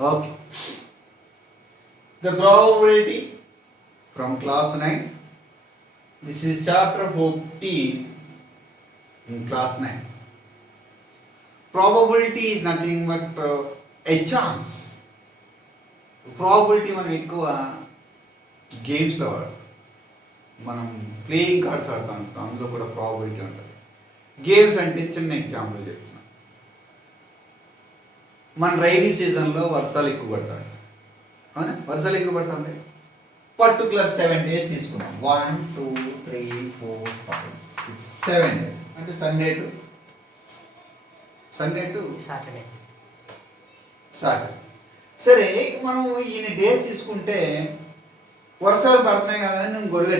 Okay. The probability from class 9. This is chapter 14 in class 9. Probability is nothing but a chance. Probability మనం ఎక్కువ గేమ్స్లో వాడతాం. మనం playing cards ఆడుతూ ఉంటాం, అందులో కూడా ప్రాబబిలిటీ ఉంటుంది. గేమ్స్ అంటే చిన్న ఎగ్జాంపుల్ చెప్తున్నాం. మన రైనీ సీజన్లో వర్షాలు ఎక్కువ పడతాయి. అవునా, వర్షాలు ఎక్కువ పడతా ఉంటాయి. పర్టికులర్ 7 days తీసుకున్నాం. 1 2 3 4 5 6 7 days. అంటే సండే టు సాటర్డే. సరే, మనం ఈయన డేస్ తీసుకుంటే వర్షాలు పడుతున్నాయి కదా అని నేను గొడుగు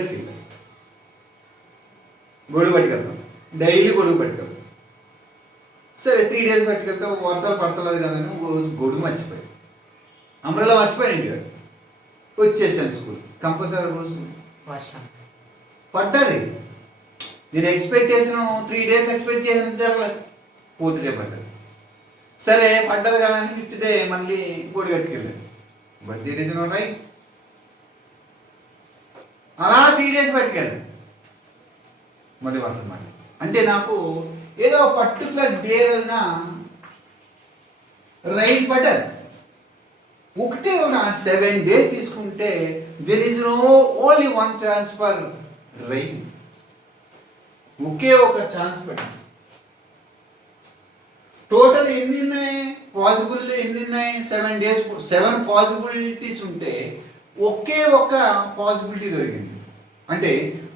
పట్టుకెళ్తాం. డైలీ గొడుగు పట్టుకెళ్తాం. సరే 3 days పట్టుకెళ్తే వర్షాలు పడతలేదు కదా అని గొడుగు మర్చిపోయి అంబ్రెల్లా మర్చిపోయాను ఇంటి వచ్చేసాను స్కూల్. కంపల్సరీ రోజు వర్షం పడ్డది. నేను ఎక్స్పెక్ట్ చేసిన 3 days ఎక్స్పెక్ట్ చేసిన జరగలేదు. 4th day పడ్డది. సరే పడ్డది కదా అని 5th day మళ్ళీ గొడుగు కట్టుకెళ్ళాను. But there is no right. అలా 3 days పట్టుకెళ్ళాను, మళ్ళీ వర్షం పడ్డది. అంటే నాకు ఏదో పర్టికులర్ డే రోజున రైన్ పడ్డది. ఒకటే 7 days తీసుకుంటే there is no only 1 chance for rain. ఒకే ఒక ఛాన్స్ పడింది. టోటల్ ఎన్ని ఉన్నాయి? పాసిబుల్ ఎన్ని ఉన్నాయి? 7 days 7 పాసిబిలిటీస్ ఉంటే ఒకే ఒక పాసిబిలిటీ దొరికింది. అంటే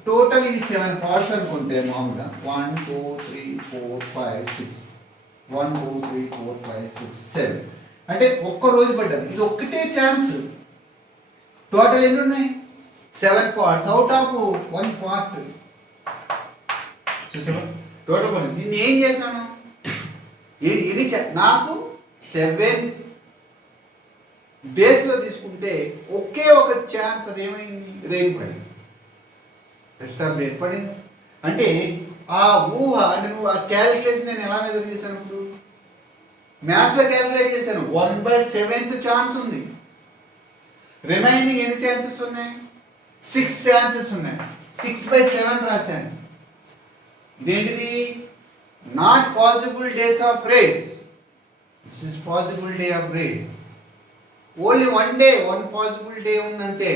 టోటల్ ఇది 7 parts అనుకుంటే మామూలుగా 1 2 3 4 5 6 1 2 3 4 5 6 7 అంటే ఒక్క రోజు పడ్డది. ఇది ఒక్కటే ఛాన్స్. టోటల్ ఎన్ని ఉన్నాయి? 7 parts అవుట్ ఆఫ్ 1 part. చూసావా టోటల్ పడింది. దీన్ని ఏం చేశాను? ఎన్ని నాకు 7 daysలో తీసుకుంటే ఒకే ఒక ఛాన్స్. అదేమైంది? రెయిన్ పడింది. రెస్టార్ట్ ఏర్పడింది. అంటే ఆ ఊహ, అంటే నువ్వు ఆ క్యాలిక్యులేషన్ నేను ఎలా మెజర్ చేశాను? ఇప్పుడు మ్యాథ్స్లో క్యాలిక్యులేట్ చేశాను. 1/7th ఛాన్స్ ఉంది. రిమైనింగ్ ఎన్ని ఛాన్సెస్ ఉన్నాయి? 6 ఛాన్సెస్ ఉన్నాయి. 6/7 రాశాను. ఇదేంటిది? Not possible days of race. This is possible day of race. Only 1 day 1 possible day ఉందంతే.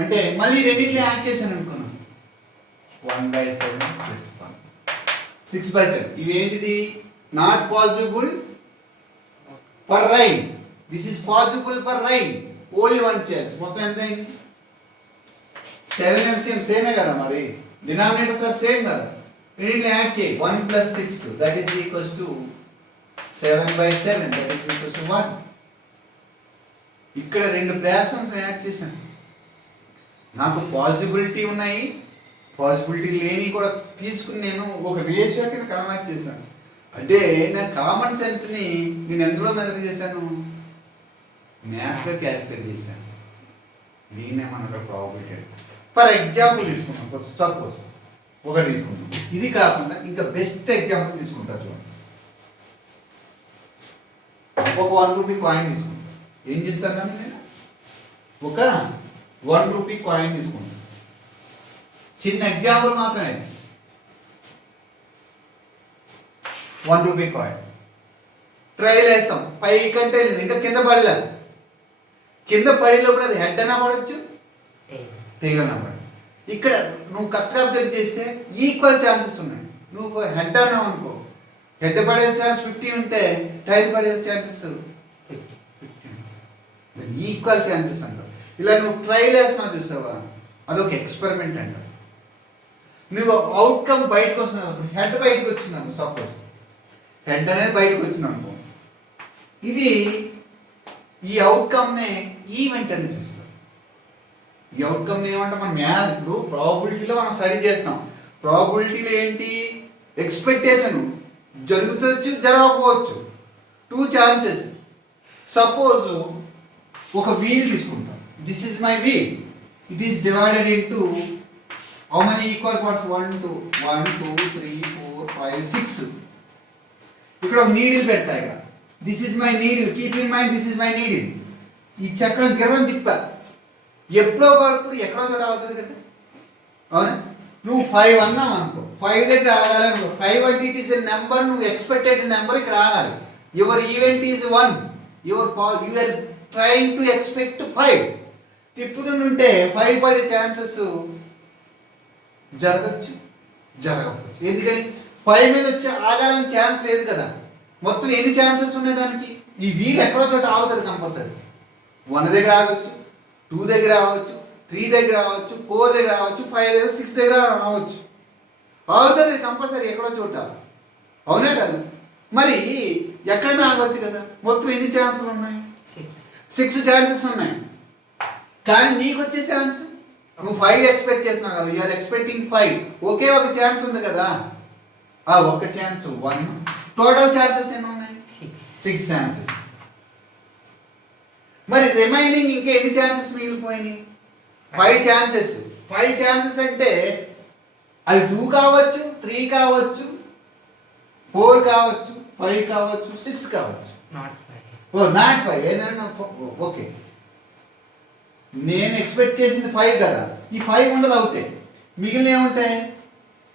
అంటే మళ్ళీ రెండింటిని యాడ్ చేశాను అనుకున్నాను. 1/7 + 1 6/7. ఇవేంటిది? Not possible for rain. This is possible for rain. Only 1 chance. మొత్తం ఎంత అయింది? 7 LCM సేమే కదా, మరి డినామినేటర్స్ ఆర్ సేమ్ కదా. రెండింటిని యాడ్ చేయి. 1 + 6 that is equals to 7/7 that is equals to 1. ఇక్కడ 2 ఫ్రాక్షన్స్ యాడ్ చేశాను. నాకు పాసిబిలిటీ ఉన్నాయి, పాసిబిలిటీ లేని కూడా తీసుకుని నేను ఒక రేషియో కింద కన్వర్ట్ చేశాను. అంటే నా కామన్ సెన్స్ని నేను ఎందులో మెజర్ చేశాను? మ్యాథ్స్లో క్యాలిక్యులేట్ చేశాను. దీన్నే మనం ప్రాబిలిటీ. ఫర్ ఎగ్జాంపుల్ తీసుకున్నాం. సపోజ్ ఒకటి తీసుకుంటాం. ఇది కాకుండా ఇంకా బెస్ట్ ఎగ్జాంపుల్ తీసుకుంటా చూడండి. ఒక 1 rupee కాయిన్ తీసుకుంటాం. ఏం చేస్తాను? నేను ఒక 1 rupee కాయిన్ తీసుకుంటాను. చిన్న ఎగ్జాంపుల్ మాత్రమే. 1 rupee కాయిన్ ట్రైల్ వేస్తాం. పైకంటే లేదు, ఇంకా కింద పడలేదు. కింద పడేటప్పుడు అది హెడ్ అయినా పడవచ్చు, టెయిల్ అయినా పడవచ్చు. ఇక్కడ నువ్వు కరెక్ట్గా అబ్జర్వ్ చేస్తే ఈక్వల్ ఛాన్సెస్ ఉన్నాయి. నువ్వు హెడ్ అన్నావు అనుకో, హెడ్ పడే ఛాన్స్ 50 ఉంటే టైల్ పడే ఛాన్సెస్ 50. ఈక్వల్ ఛాన్సెస్ అంటావు. ఇలా నువ్వు ట్రైల్ వేస్తున్నావు చూసావా, అదొక ఎక్స్పెరిమెంట్ అంటావు. నువ్వు అవుట్కమ్ బయటకు వస్తున్నావు. హెడ్ బయటకు వచ్చింది అనుకో, సపోజ్ హెడ్ అనేది బయటకు వచ్చింది అనుకో, ఇది ఈ అవుట్కమ్నే ఈవెంట్ అని పిలుస్తాం. ఈ అవుట్కమ్ని ఏమంటే మనం ఇప్పుడు ప్రాబబిలిటీలో మనం స్టడీ చేస్తున్నాం. ప్రాబబిలిటీలో ఏంటి? ఎక్స్పెక్టేషన్ జరుగుతవచ్చు, జరగకపోవచ్చు. 2 chances. సపోజ్ ఒక వీల్ తీసుకుంటాం. This is my wheel. It is divided into how many equal parts? 1 2 3 4 5 6. ఇక్కడ ఒక నీడిల్ పెడతా. ఇక్కడ this is my needle. Keep in mind this is my needle. ఈ చక్రం గిర్రం తిప్పా, ఎప్పుడో ఒకప్పుడు ఎక్కడో చోట అవుతుంది కదా, అవునా? నువ్వు 5 అన్నావు అనుకో, 5 దగ్గర ఆగాలనుకో, 5 అంటే ఇట్ ఈస్ ఎ నెంబర్, నువ్వు ఎక్స్పెక్టెడ్ నెంబర్ ఇక్కడ ఆగాలి. Your event is 1, you are trying to expect 5. తిప్పుతుంటే 5 పడే ఛాన్సెస్ జరగచ్చు, జరగవచ్చు. ఎందుకని 5 మీద వచ్చి ఆగాలని ఛాన్స్ లేదు కదా. మొత్తం ఎన్ని ఛాన్సెస్ ఉన్నాయి దానికి? ఈ వీల్ ఎక్కడో చోట ఆగుతుంది కంపల్సరీ. 1 దగ్గర ఆగవచ్చు, 2 దగ్గర ఆగవచ్చు, 3 దగ్గర ఆగవచ్చు, 4 దగ్గర ఆగవచ్చు, 5 దగ్గర, 6 దగ్గర ఆగవచ్చు. ఆగుతుంది కంపల్సరీ ఎక్కడో చోట, అవునే కదా? మరి ఎక్కడైనా ఆగవచ్చు కదా. మొత్తం ఎన్ని ఛాన్సులు ఉన్నాయి? 6 ఛాన్సెస్ ఉన్నాయి. కానీ నీకు వచ్చే ఛాన్స్, నువ్వు 5 ఎక్స్పెక్ట్ చేస్తున్నావు కదా, యూఆర్ ఎక్స్పెక్టింగ్ 5. ఒకే ఒక ఛాన్స్ ఉంది కదా, ఆ ఒక్క ఛాన్స్ 1. టోటల్ ఛాన్సెస్ ఎన్ని ఉన్నాయి? 6 ఛాన్సెస్. మరి రిమైనింగ్ ఇంకా ఎన్ని ఛాన్సెస్ మిగిలిపోయినాయి? 5 ఛాన్సెస్. 5 ఛాన్సెస్ అంటే అది 2 కావచ్చు, 3 కావచ్చు, 4 కావచ్చు, 5 కావచ్చు, 6 కావచ్చు. నాట్ 5 ఏదైనా. ఓకే, నేను ఎక్స్పెక్ట్ చేసింది 5 కదా, ఈ 5 ఉండదు అవుతాయి. మిగిలిన ఏముంటాయి?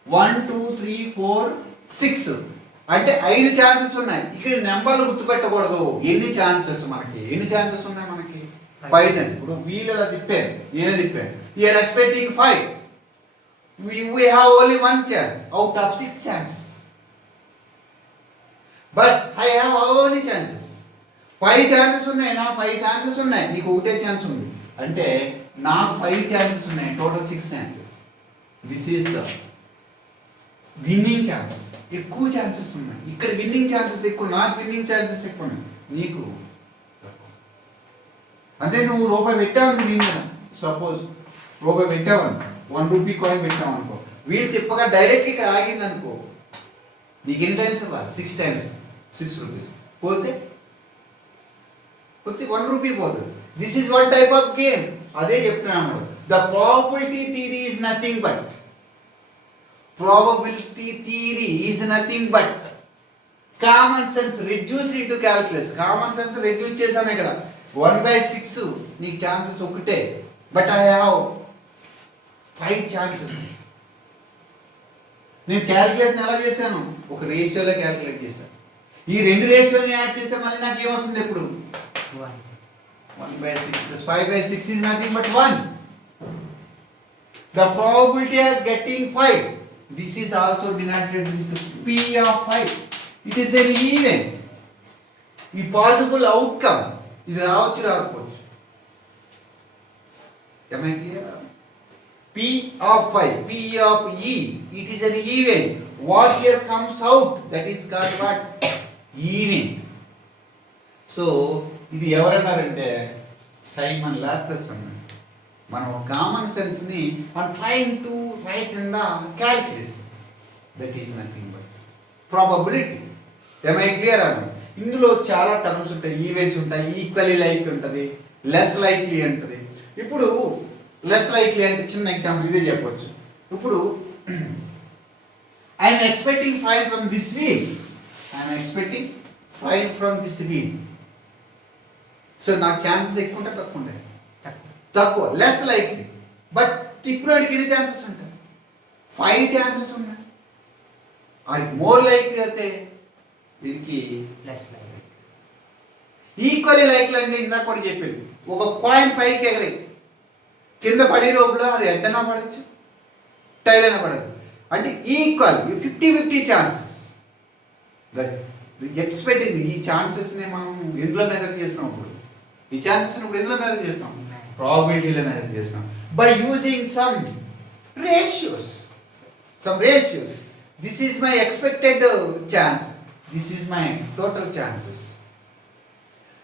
1 2 3 4 6. అంటే 5 ఛాన్సెస్ ఉన్నాయి. ఇక్కడ నెంబర్లు గుర్తుపెట్టకూడదు. ఎన్ని ఛాన్సెస్ మనకి? ఎన్ని ఛాన్సెస్ ఉన్నాయి మనకి? 5. ఇప్పుడు వీల్ అలా తిప్పాను, నేనే తిప్పాను. You are expecting 5. We have only 1 chance out of 6 chances. But I have how many chances? 5 chances ఉన్నాయి. నా 5 ఛాన్సెస్ ఉన్నాయి, నీకు ఒకటే ఛాన్స్ ఉంది. అంటే నాకు 5 ఛాన్సెస్ ఉన్నాయి, total 6 chances. This is the winning chances. ఎక్కువ ఛాన్సెస్ ఉన్నాయి. ఇక్కడ విన్నింగ్ ఛాన్సెస్ ఎక్కువ, నాకు విన్నింగ్ ఛాన్సెస్ ఎక్కువ ఉన్నాయి, నీకు తక్కువ. అదే నువ్వు రూపాయి పెట్టావు దీని మీద, సపోజ్ రూపాయి పెట్టావనుకో, 1 రూపీ కాయిన్ పెట్టామనుకో, వీళ్ళు తిప్పగా డైరెక్ట్ ఇక్కడ ఆగింది అనుకో, నీకు ఎన్ని టైమ్స్ ఇవ్వాలి? 6 టైమ్స్, 6 రూపీస్. పోతే 1 రూపీ పోతుంది. This is 1 type of game. అదే చెప్తున్నాను. The probability theory is nothing but common sense reduced into calculus. Common sense reduce చేసాము ఇక్కడ. 1/6 నీకు ఛాన్సెస్ ఒకటే, బట్ ఐ హ్యావ్ 5 ఛాన్సెస్. నేను క్యాల్కులేషన్ ఎలా చేశాను? ఒక రేషియోలో క్యాల్కులేట్ చేశాను. ఈ 2 రేషియోని యాడ్ చేస్తే మళ్ళీ నాకు ఏమొస్తుంది? ఎప్పుడు 1/6 plus 5/6 is nothing but 1. The probability of getting 5. This is also denoted with P of 5. It is an event. The possible outcome is రావచ్చు, రాకపోవచ్చు. Am I clear? P of 5, P of E. It is an event. What here comes out, that is called what? Event. So ఇది ఎవరన్నారంటే Simon Laplace అన్నాడు. మనం common సెన్స్ని trying to write in the calculations, that is nothing but probability. Am I clear అన్నాడు. ఇందులో చాలా terms ఉంటాయి, events ఉంటాయి, equally likely ఉంటుంది, లెస్ లైక్లీ ఉంటుంది. ఇప్పుడు లెస్ లైక్లీ అంటే చిన్న ఎగ్జాంపుల్ ఇదే చెప్పొచ్చు. ఇప్పుడు I'm expecting 5 from this wheel, I'm expecting 5 from this wheel. So నాకు ఛాన్సెస్ ఎక్కువ ఉంటాయి, తక్కువ ఉంటాయి? తక్కువ, లెస్ లైక్లీ. బట్ తిప్పుడానికి ఎన్ని ఛాన్సెస్ ఉంటాయి? 5 ఛాన్సెస్ ఉన్నాయి. అది మోర్ లైక్లీ అయితే దీనికి లెస్ లైక్లీ. ఈక్వల్లీ లైక్లీ అంటే ఇందాక కూడా చెప్పింది, ఒక కాయిన్ పైకి ఎగరి కింద పడే లోపల అది ఎడ్డైనా పడవచ్చు, టైల్ అయినా పడదు. అంటే ఈక్వల్ 50-50 ఛాన్సెస్. ఎక్స్పెక్టింగ్ ఈ ఛాన్సెస్ని మనం ఎందులో మెజర్ చేస్తున్నాం? ఇప్పుడు ఈ ఛాన్సెస్ని ఇప్పుడు ఎందులో మెజర్ చేస్తున్నాం? ప్రాబిలిటీలో మెజర్ చేస్తున్నాం by using some ratios. This is my expected chance, this is my total chances.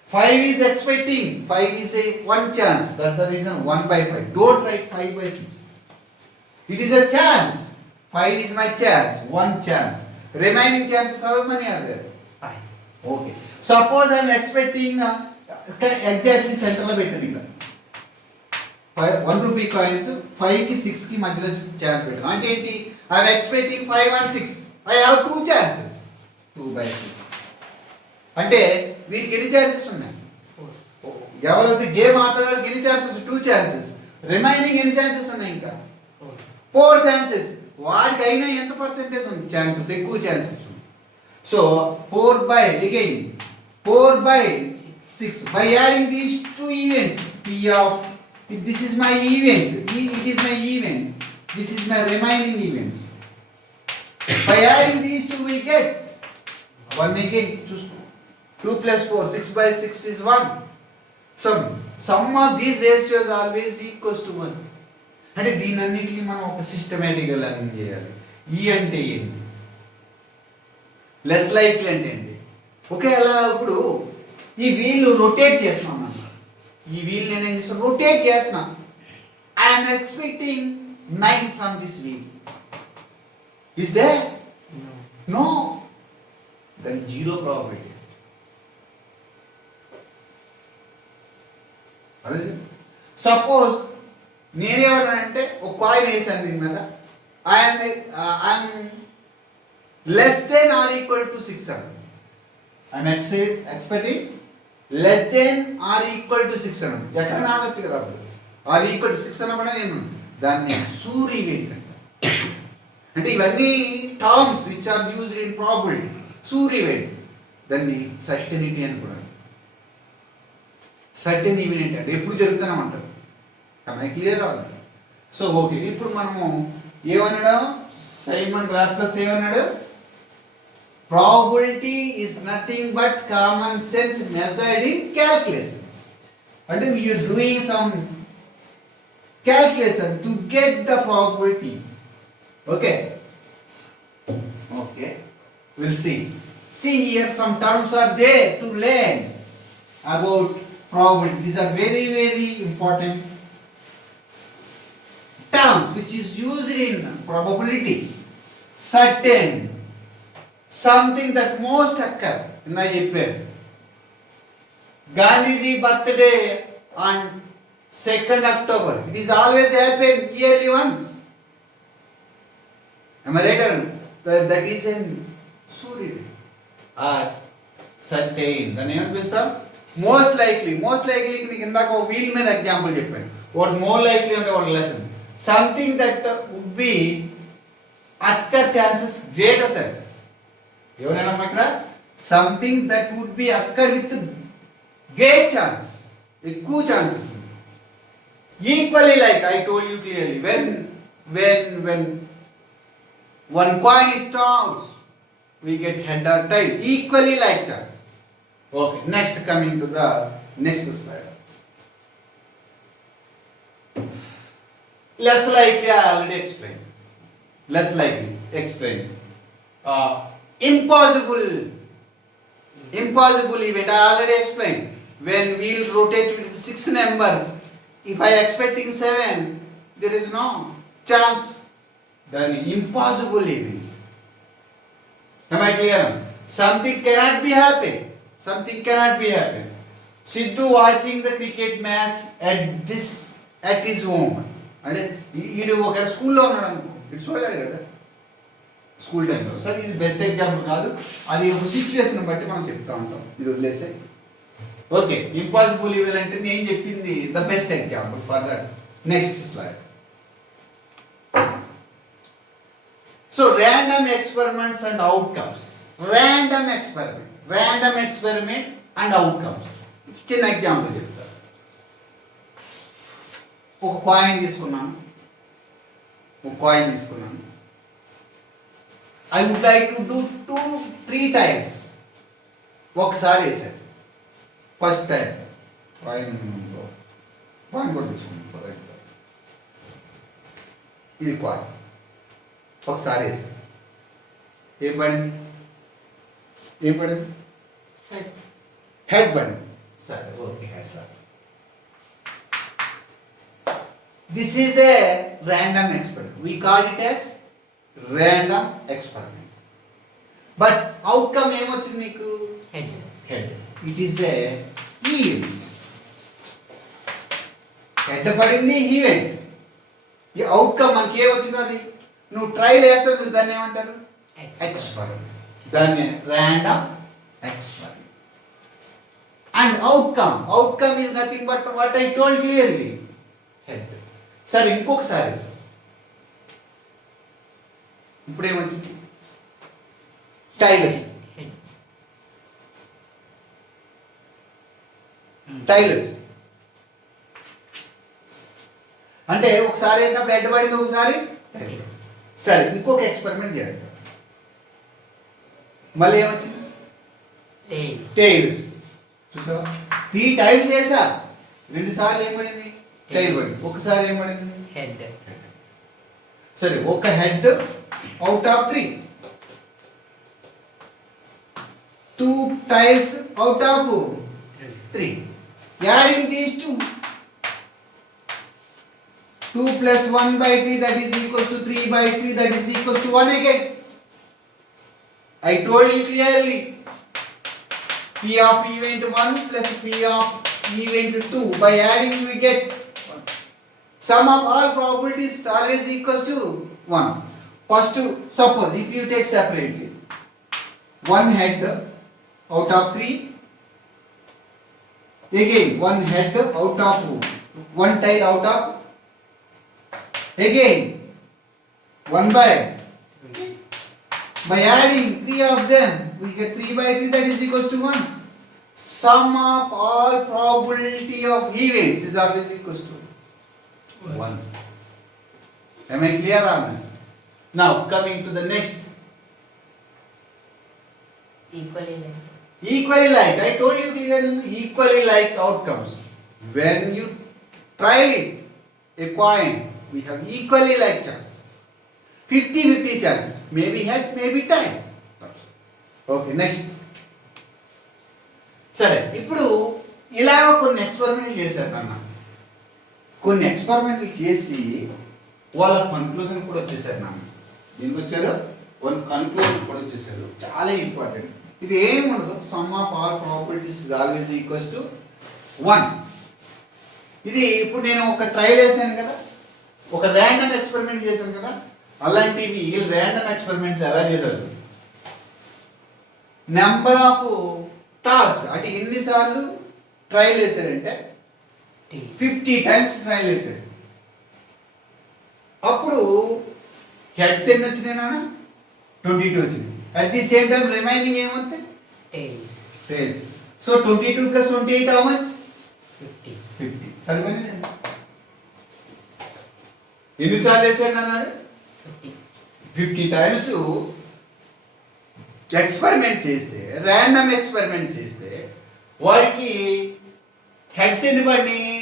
5 is expecting, 5 is a 1 chance, that's the reason 1/5. Don't write 5/6. It is a chance. 5 is my chance, 1 chance. Remaining chances, how many are there? 5. Okay. Suppose I am expecting exactly center lo pettanu ikkada 1 rupee coins 5 ki 6 ki madhyalo chance pettanu. Ante enti I am expecting 5 and 6. I have 2 chances, 2/6. అంటే వీటికి ఎన్ని chances ఉన్నాయి? 4. ఎవరైతే game ఆడుతున్నారో ఎన్ని chances? 2 chances. Remaining ఎన్ని chances ఉన్నాయి? ఇంకా 4 chances. వాడికి అయినా ఎంత పర్సెంటేజ్ ఉంది? ఛాన్సెస్, ఎక్కువ ఛాన్సెస్ ఉంది. So 4 by again 4 by 6 by adding these 2 events. P of this is my event, it is my event, this is my remaining events. By adding these two we get 1 again. Choose 2 plus 4, 6 by 6 is 1. So sum of these ratios always equals to 1. అంటే దీనన్నిటిని మనం ఒక సిస్టమేటిక్గా learning చేయాలి. ఈ అంటే ఏంటి, less likely అంటే ఏంటి? ఓకే, అలా ఇప్పుడు ఈ వీల్ రొటేట్ చేస్తున్నాం అన్న, ఈ వీల్ నేను ఏం చేస్తాను? రొటేట్ చేస్తున్నా. I'm expecting 9 from this wheel. Is there? No. Then 0 probability. అదే సపోజ్ నేనేమన్నానంటే ఒక కాయిన్ వేసాను దీని మీద, I'm less than or equal to 6 అన్నాను. I'm expecting less than or equal to 6 అన్నాను. ఎక్కడ నాగొచ్చు కదా అప్పుడు. ఆర్ ఈక్వల్ టు 6 అన్నప్పుడు నేను దాన్ని సూర్ ఈవెంట్ అంట. అంటే ఇవన్నీ terms which are used in probability. Sure event, దాన్ని సర్టెనిటీ అని కూడా. సర్టెన్ ఈవెంట్ అంటే ఎప్పుడు జరుగుతానమంటారు. I clear all? So okay, ఇప్పుడు మనము ఏమన్నాడు? సైమన్ రాప్లస్ ఏమన్నాడు? Probability is nothing but common sense measured in calculations. అంటే you're doing some calculation to get the probability. Okay, we'll see here some terms are there to learn about probability. These are very very important terms which is used in probability. Certain, something that most occur in the year. Gandhiji birthday on 2nd October. It is always happen yearly once. Am I right? That is in Surya or certain. దాన్ని ఏమనిపిస్తాం? Most likely. Most likely నీకు ఇందాక ఒక wheel మీద example చెప్పాను. What more likely అంటే what lesson. Something that would be occur chances, greater chances. ఎవరైనా ఇక్కడ something that would be occur with great chance, ఎక్కువ chances. Equally, like I told you clearly, when one coin is tossed, we get head or tail. Equally like that. Okay, next coming to the next slide. Less likely, I already explained. Less likely, explained. Impossible event, I already explained. When we'll rotate with 6 numbers, if I expecting 7, there is no chance. Then impossible event. Am I clear? Something cannot be happen. Something cannot be happen. Sidhu watching the cricket match at his home. అంటే వీడు ఒక స్కూల్లో ఉన్నాడు అనుకో, ఇటు చూడాలి కదా school టైంలో. సార్ ఇది బెస్ట్ ఎగ్జాంపుల్ కాదు, అది ఒక సిచ్యువేషన్ బట్టి మనం చెప్తా ఉంటాం. ఇది వదిలేసే. ఓకే, ఇంపాసిబుల్ ఈవెల్ అంటే నేను చెప్పింది the best example for that. Next slide. So random experiments and outcomes. Random experiment and outcomes. చిన్న ఎగ్జాంపుల్ చెప్తాను. ఒక కాయిన్ తీసుకున్నాను. I would like to do 2-3 times. ఒకసారి వేసాను. ఫస్ట్ టైం కాయిన్ కూడా తీసుకున్నాను ఫర్ ఎగ్జాంపుల్. ఇది కాయిన్ ఒకసారి వేసాను. ఏం పడింది? హెడ్ పడింది. సరే, ఓకే, హెడ్ రాసి. This is a random experiment. We call it as random experiment. But outcome ఏమొచ్చింది నీకు? Head. It is a event. Head పడింది, ఈవెంట్. ఈ అవుట్కమ్ మనకి ఏమొచ్చింది? అది నువ్వు ట్రైల్ వేస్తే దాన్ని ఏమంటారు? ఎక్స్పెరిమెంట్. దాన్ని random experiment. And outcome is nothing but what I told clearly, head. సరే ఇంకొకసారి ఇప్పుడు ఏమొచ్చింది, టైల్ వచ్చింది. టైల్ వచ్చింది అంటే ఒకసారి వేసినప్పుడు హెడ్ పడింది, ఒకసారి. సరే ఇంకొక ఎక్స్పెరిమెంట్ చేయాలి. మళ్ళీ ఏమొచ్చింది, టైల్ వచ్చింది. చూసావా, 3 times చేసా, 2 సార్లు ఏం పడింది, టైల్ పడింది, ఒకసారి ఏం పడింది, హెడ్. సరే ఒక head out of 3, 2 tiles out of 3. Adding these two, 2 plus 1 by 3 that is equals to 3 by 3 that is equals to 1 again. I told you clearly, P of event 1 plus P of event 2, by adding we get 1. Sum of all probabilities is always equals to 1. First, suppose if you take separately, 1 head out of 3, again 1 head out of 1 tile out of, again 1 by adding 3 of them we get 3 by 3 that is equals to 1. Sum of all probability of events is always equals to 1. Am I clear on that? Now coming to the next, equally like, I told you clearly, equally like outcomes. When you try a coin, we have equally like chances, 50-50 chances, maybe head, maybe tail. Okay, next. సరే ఇప్పుడు ఇలా కొన్ని ఎక్స్పెరిమెంట్లు చేశారు అన్న, కొన్ని ఎక్స్పెరిమెంట్లు చేసి వాళ్ళ conclusion కూడా వచ్చేసారు నాన్న. దీనికి వచ్చారు, వాళ్ళ కన్క్లూజన్ కూడా వచ్చేసారు. చాలా ఇంపార్టెంట్. ఇది ఏమి ఉండదు, some of all probabilities is always equals to 1. ఇది ఇప్పుడు నేను ఒక ట్రయల్ వేసాను కదా, ఒక ర్యాండమ్ ఎక్స్పెరిమెంట్ చేశాను కదా, అలాంటివి ర్యాండమ్ ఎక్స్పెరిమెంట్లు ఎలా చేశారు, నెంబర్ ఆఫ్ టాస్క్ అంటే ఎన్నిసార్లు ట్రయల్ వేసాడంటే 50 times ట్రయల్ వేసాడు. అప్పుడు హెడ్స్ ఎన్ని వచ్చినాయి నాన్న, 22 వచ్చింది. At the same time remaining ఏమవుతాయి, tiles. So 22 plus 28 how much, 50. సరిపోయింది. ఎన్నిసార్లు వేసాడు అన్నాడు, 50 times ఎక్స్పెరిమెంట్ చేస్తే, ర్యాండమ్ ఎక్స్పెరిమెంట్ చేస్తే వాడికి హెడ్స్ ఎన్ని పడినాయి,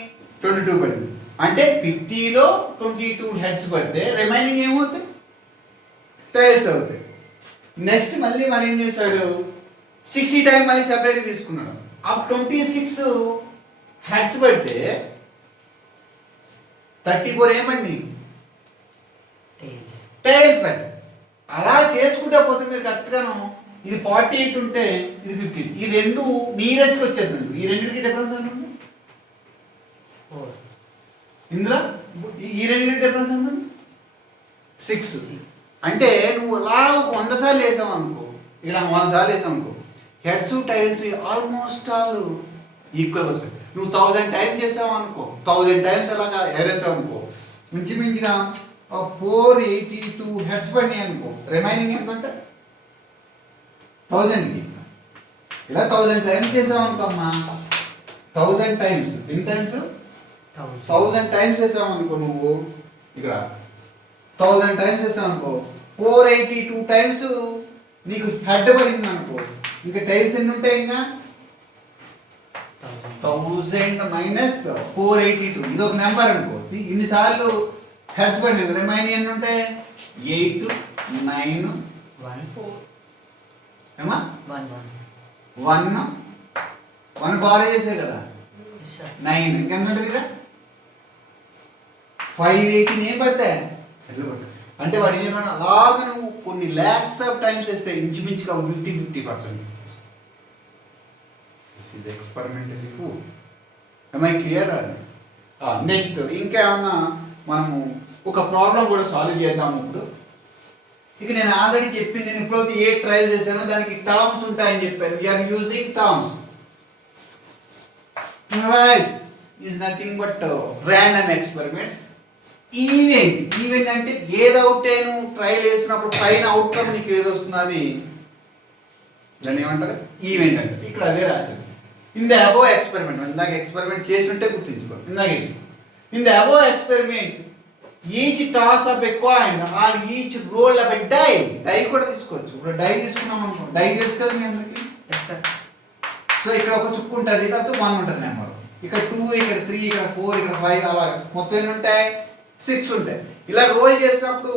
22 పడింది. అంటే 50లో 22 హెడ్స్ పడితే రిమైనింగ్ ఏమవుతాయి, టైల్స్ అవుతాయి. నెక్స్ట్ మళ్ళీ వాడు ఏం చేశాడు, 60 times మళ్ళీ సెపరేట్గా తీసుకున్నాడు. ఆ 26 హెడ్స్ పడితే 34 ఏమండి, టైల్స్ పడి. అలా చేసుకుంటే పోతే మీరు కరెక్ట్గాను, ఇది 48 ఉంటే ఇది 15, ఈ రెండు నియరెస్ట్కి వచ్చేది. ఈ రెండింటికి డిఫరెన్స్ ఎంత ఉంది, ఇందులో ఈ రెండింటికి డిఫరెన్స్ ఎంత ఉంది, 6. అంటే నువ్వు అలా 100 సార్లు వేసావు అనుకో, ఇక్కడ 100 సార్లు వేసావు అనుకో, heads tiles almost all equal వస్తాయి. నువ్వు 1000 times చేసావు అనుకో, 1000 times అలాగా ఎరేసావు అనుకో, మించిమించిగా 482 హెడ్స్ పడినాయి అనుకో, రిమైనింగ్ ఎంత అంటే 1000కి. ఇలా 1000 times చేసావు అనుకో అమ్మా, 1000 times, ఎన్ని టైమ్స్, 1000 times చేసావు అనుకో నువ్వు, ఇక్కడ 1000 times చేసావు అనుకో, 482 times నీకు హెడ్ పడింది అనుకో, ఇంకా టైల్స్ ఎన్ని ఉంటాయి, ఇంకా 1000 minus 482, ఇది ఒక నెంబర్ అనుకో. ఇన్నిసార్లు హెడ్స్ పడింది, రిమైనింగ్ ఎన్ని ఉంటాయి, 8, 9, 1 బాగా చేసే కదా, 9, ఇంకెంత ఉంటుంది ఇక్కడ 580 ఏం పడతాయి, ఎట్లా పడతాయి. అంటే వాడు ఏం చెప్పాడు, అలాగా నువ్వు కొన్ని ల్యాక్స్ ఆఫ్ టైమ్స్ వేస్తే ఇంచుమించుగా 50-50%. This is experimentally proved. am I clear? Next ఇంకేమన్నా మనము ఒక ప్రాబ్లం కూడా సాల్వ్ చేద్దాము. ఇప్పుడు ఇక నేను ఆల్రెడీ చెప్పింది, నేను ఇప్పుడు ఏ ట్రయల్ చేశానో దానికి టర్మ్స్ ఉంటాయని చెప్పాను. We are using terms. trials is nothing but random experiments. Event అంటే ఏదవుతే నువ్వు ట్రయల్ చేసినప్పుడు పైన అవుట్కమ్ నీకు ఏది వస్తుంది అది దాన్ని ఏమంటారు ఈవెంట్ అంటే ఇక్కడ అదే రాసింది. ఇన్ ద అబోవ్ ఎక్స్పెరిమెంట్ ఇందాక ఎక్స్పెరిమెంట్ చేసినట్టే గుర్తుంచుకో. ఇందాక in the above experiment each toss of a coin or each roll of a die కూడా తీసుకోవచ్చు. ఇప్పుడు డై తీసుకున్నాం అనుకో, డై తెలుసు కదా మీ అందరికి. సో ఇక్కడ ఒక చుక్కు ఉంటుంది, ఇక్కడ 1 ఉంటుంది నెంబర్, ఇక్కడ 2, ఇక్కడ 3, ఇక్కడ 4, ఇక్కడ 5, అలా మొత్తం ఎన్ని ఉంటాయి 6 ఉంటాయి. ఇలా రోల్ చేసినప్పుడు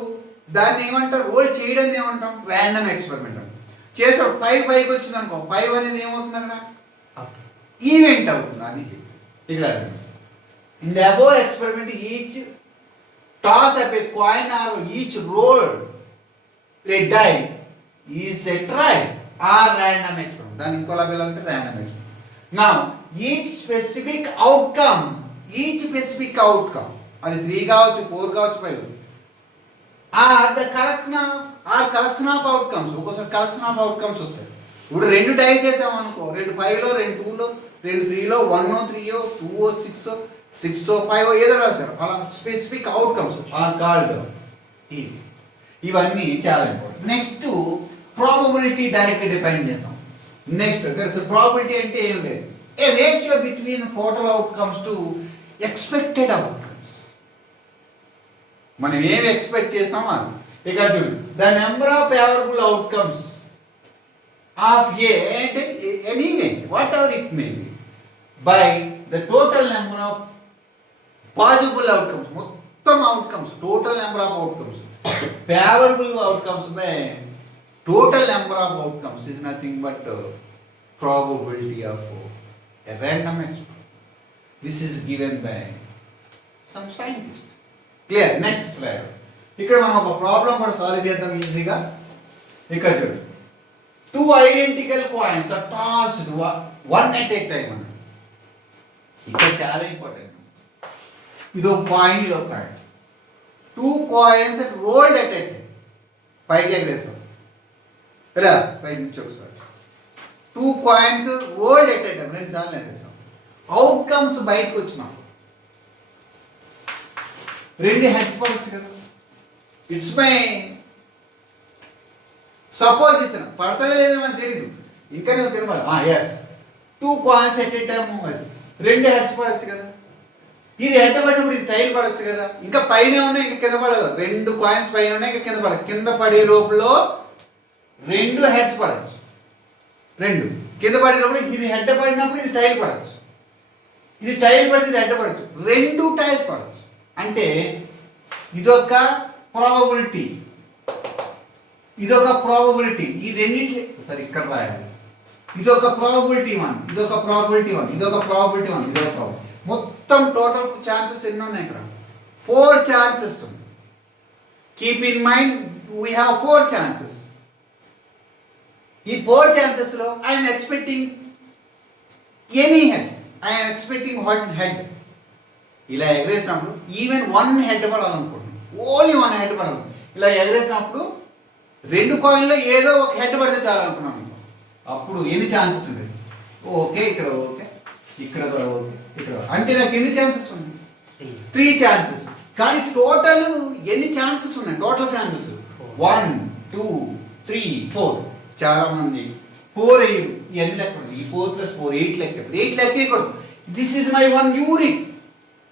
దాన్ని ఏమంటారు, రోల్ చేయడం ఏమంటాం ర్యాండమ్ ఎక్స్పెరిమెంట్ అంటాం. చేసినప్పుడు 5 పైకి వచ్చింది అనుకో, 5 అనేది ఏమవుతుంది అక్కడ ఈవెంట్ అవుతుంది. అది ఇక్కడ in the above experiment each toss of a coin or each roll a die is a trial or random experiment. దాన్ని ఇంకోలా పిల్లలంటే ర్యాండమ్ ఎక్స్పెరిమెంట్. నా ఈచ్ స్పెసిఫిక్ అవుట్కమ్ అది 3 కావచ్చు, 4 కావచ్చు, 5 ద కలెక్షన్ ఆఫ్ అవుట్కమ్స్. ఒక్కోసారి కలెక్షన్ ఆఫ్ అవుట్కమ్స్ వస్తాయి. ఇప్పుడు 2 డైస్ వేసాం అనుకో, 2 5లో, 2 2లో, 2 3లో, 1 3, 2 6, 6 5 ఏదో రాశారు. అలా స్పెసిఫిక్ అవుట్కమ్స్ ఆర్ కాల్డ్. ఇవన్నీ చాలా important. Next probability direct define చేద్దాం. నెక్స్ట్ ప్రాబబిలిటీ అంటే ఏం లేదు, a ratio between total outcomes to expected outcomes. మనం ఏమి ఎక్స్పెక్ట్ చేస్తామో ఇక్కడ చూడు, the number of favourable outcomes of a అంటే any event whatever it may be by the total number of possible outcomes. మొత్తం outcomes, total number of outcomes, favourable outcomes by total number of outcomes is nothing but probability of a random experiment. This is given by some scientist. Clear? Next slide. ఇక్కడ మనం ఒక problem కూడా solve చేద్దాం ఈజీగా. ఇక్కడ చూడు, 2 identical coins are tossed one at a time అన్నాడు. ఇక్కడ చాలా ఇంపార్టెంట్. ఇదో కాయిన్, ఇదో coin. 2 coins are rolled at a time. పైకి ఎగరేస్తాం రా, పై నుంచి ఒకసారి. 2 coins rolled at a time, 2 సార్లు ఎట్టేసాం. అవుట్కమ్స్ బయటకు వచ్చినాం. 2 హెడ్స్ పడవచ్చు కదా. ఇట్స్ మై సపోజ్ చేసిన పడతానే లేదు మనకు తెలీదు, ఇంకా నేను తినబడ. Yes, 2 coins at a time, అది 2 హెడ్స్ పడవచ్చు కదా. ఇది హెడ్ పడినప్పుడు ఇది టైల్ పడవచ్చు కదా. ఇంకా పైన ఉన్నాయి, ఇంకా కింద పడదు. 2 coins పైన ఉన్నాయి, ఇంకా కింద పడదు. కింద పడే లోపల 2 హెడ్స్ పడవచ్చు. 2 కింద పడినప్పుడు ఇది హెడ్ పడినప్పుడు ఇది టైల్ పడవచ్చు. ఇది టైల్ పడితే ఇది హెడ్ పడవచ్చు. 2 టైల్స్ పడవచ్చు. అంటే ఇదొక ప్రాబబిలిటీ, ఇదొక ప్రాబబిలిటీ. ఈ రెండింటి సరే ఇక్కడ రాయాలి. ఇదొక ప్రాబబిలిటీ 1, ఇదొక ప్రాబబిలిటీ 1, ఇదొక ప్రాబబిలిటీ 1, ఇదొక ప్రాబబిలిటీ. మొత్తం టోటల్ ఛాన్సెస్ ఎన్ని ఉన్నాయి ఇక్కడ? 4 ఛాన్సెస్ ఉన్నాయి. Keep in mind we have 4 chances. ఈ 4 ఛాన్సెస్లో I'm expecting any head, I'm expecting 1 head. ఇలా ఎగరేసినప్పుడు ఈవెన్ 1 హెడ్ పడాలనుకుంటున్నాను, ఓన్లీ 1 హెడ్ పడాలి. ఇలా ఎగరేసినప్పుడు 2 కాయిన్లో ఏదో ఒక హెడ్ పడితే చాలనుకున్నాను. అప్పుడు ఎన్ని ఛాన్సెస్ ఉండేది? ఓకే, ఇక్కడ ఓకే, ఇక్కడ కూడా ఓకే, ఇక్కడ అంటే నాకు ఎన్ని ఛాన్సెస్ ఉన్నాయి? 3 ఛాన్సెస్. కానీ టోటల్ ఎన్ని ఛాన్సెస్ ఉన్నాయి? Total chances 1 2 3 4. చాలా మంది 4 అయ్యారు. ఇవన్నీ లెక్క, ఈ 4 + 4 8 లెక్క, 8 లెక్క వేయకూడదు. This is my 1 unit,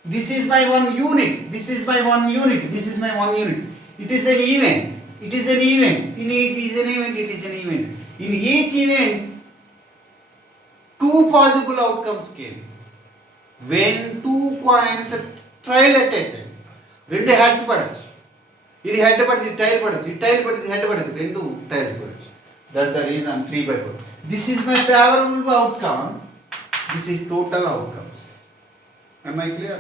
this is my 1 unit, this is my 1 unit, this is my 1 unit. It is N event, it is N event, it is N event, it is N event. In each event 2 possible outcomes came when 2 coins trial at a time. 2 heads పడచ్చు. ఇది head పడితే ఇది tile పడచ్చు, ఇది tail పడితే ఇది head పడచ్చు, 2 tails పడచ్చు. That's the reason 3/4. This is my favorable outcome. This is total outcomes. Am I clear?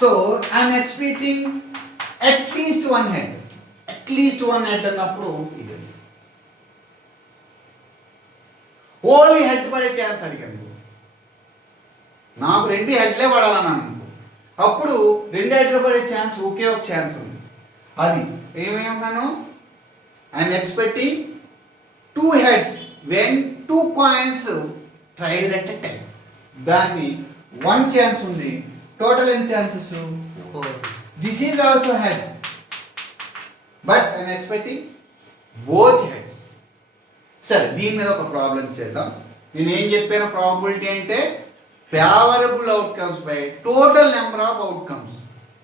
So I am expecting at least 1 head. At least 1 head అన్నప్పుడు ఇది ఓన్లీ హెడ్ పడే chance అడిగాను. నాకు 2 హెడ్లే పడాలని అనుకో, అప్పుడు 2 హెడ్లు పడే ఛాన్స్ ఒకే ఒక ఛాన్స్ ఉంది. అది ఏమేమన్నాను? I'm expecting 2 heads when 2 coins trial at a time. దాన్ని 1 ఛాన్స్ ఉంది. టోటల్ ఎన్ని chances? 4. This is also head, but I'm expecting both heads. సరే, దీని మీద ఒక ప్రాబ్లం చేద్దాం. నేను ఏం చెప్పాను ప్రాబబిలిటీ అంటే favourable outcomes by total number of outcomes.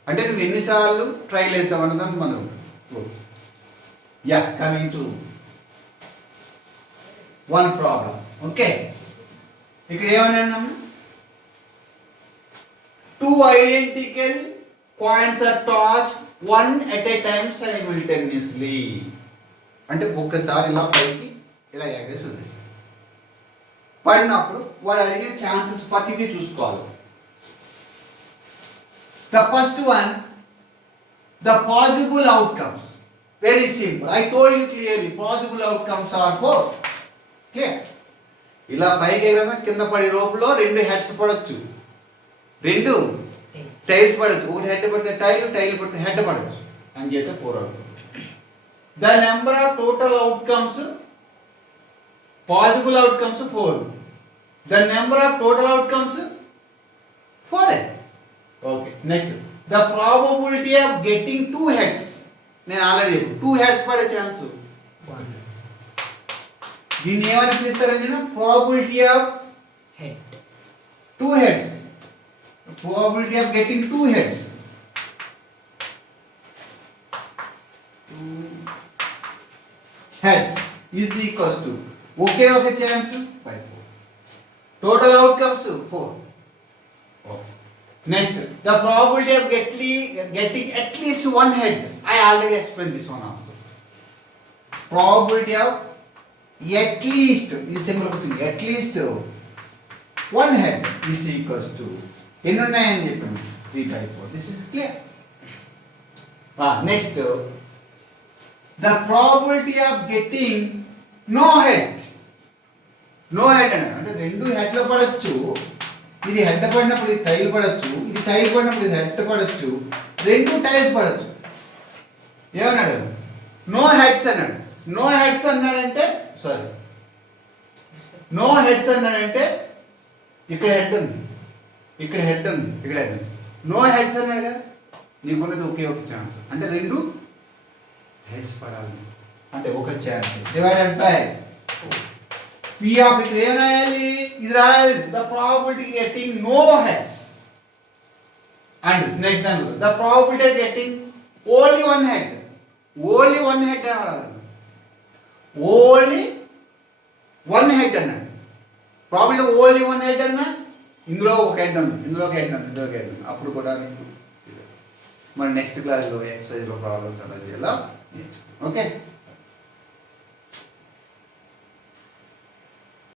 అంటే నువ్వు ఎన్నిసార్లు ట్రైల్ వేసావు అన్నదాన్ని మనం coming to one problem. Okay, ఇక్కడ ఏమన్నాం? 2 identical coins are tossed one at a time simultaneously. అంటే ఒక్కసారి ఇలా పైకి ఇలా ఎగరేసి వదిలేస్తాం. పడినప్పుడు వాడు అడిగే ఛాన్సెస్ ప్రతిదీ చూసుకోవాలి. The first one, the possible outcomes. Very simple, I told you clearly, possible outcomes are 4. Clear? ఇలా పైకి ఎగరేదా కింద పడే లోపల 2 హెడ్స్ పడవచ్చు, 2 టైల్స్ పడచ్చు. ఒకటి హెడ్ పడితే టైల్ పడితే హెడ్ పడచ్చు అని చెప్తే 4 అవుతుంది. The number of total outcomes, possible outcomes 4. The number of total outcomes 4. Okay, next the probability of getting 2 heads. నేను ఆల్రెడీ 2 హెడ్స్ పడే ఛాన్స్. దీన్ని ఏమని పిలుస్తారండి? Probability of head 2 heads. Probability of getting 2 heads. 2 heads is equals to ఒకే ఒక chance 5. Total outcomes 4. Next, the probability of getting at least 1 head. I already explained this one also. Probability of at least is similar thing. At least 1 head is equals to ఎన్ని ఉన్నాయని చెప్పాను? 3 by 4. This is clear. Next, the probability of getting no head. No head అంటే 2 హెడ్లు పడచ్చు. ఇది head పడినప్పుడు ఇది tile పడచ్చు, ఇది tile పడినప్పుడు ఇది హెడ్ పడచ్చు, 2 టైల్స్ పడచ్చు. ఏమన్నాడు? నో హెడ్స్ అన్నాడు. నో హెడ్స్ అన్నాడంటే సారీ, నో హెడ్స్ అన్నాడంటే ఇక్కడ హెడ్ ఉంది, ఇక్కడ హెడ్ ఉంది, ఇక్కడ హెడ్ ఉంది. నో హెడ్స్ అన్నాడు కదా, నీకున్నది ఒకే ఒక ఛాన్స్. అంటే 2 హెడ్స్ పడాలి, అంటే ఒక chance divided by p of. ఇక్కడ ఏం రాయాలి? ఇది రాయాలి. The probability getting no heads and next దాని the probability getting only 1 head. Only 1 head అన్నాడు. ఓన్లీ 1 హెడ్ అన్నాడు. ప్రాబిలిటీ ఓన్లీ 1 హెడ్ అన్నా ఇందులో ఒక హెడ్ ఉంది, ఇందులో ఒక హెడ్ ఉంది, ఇందులో ఒక హెడ్ ఉంది. అప్పుడు కూడా నీకు మరి నెక్స్ట్ క్లాస్లో ఎక్సర్సైజ్లో ప్రాబ్లమ్స్ అలా చేయాలా నేర్చుకో. ఓకే.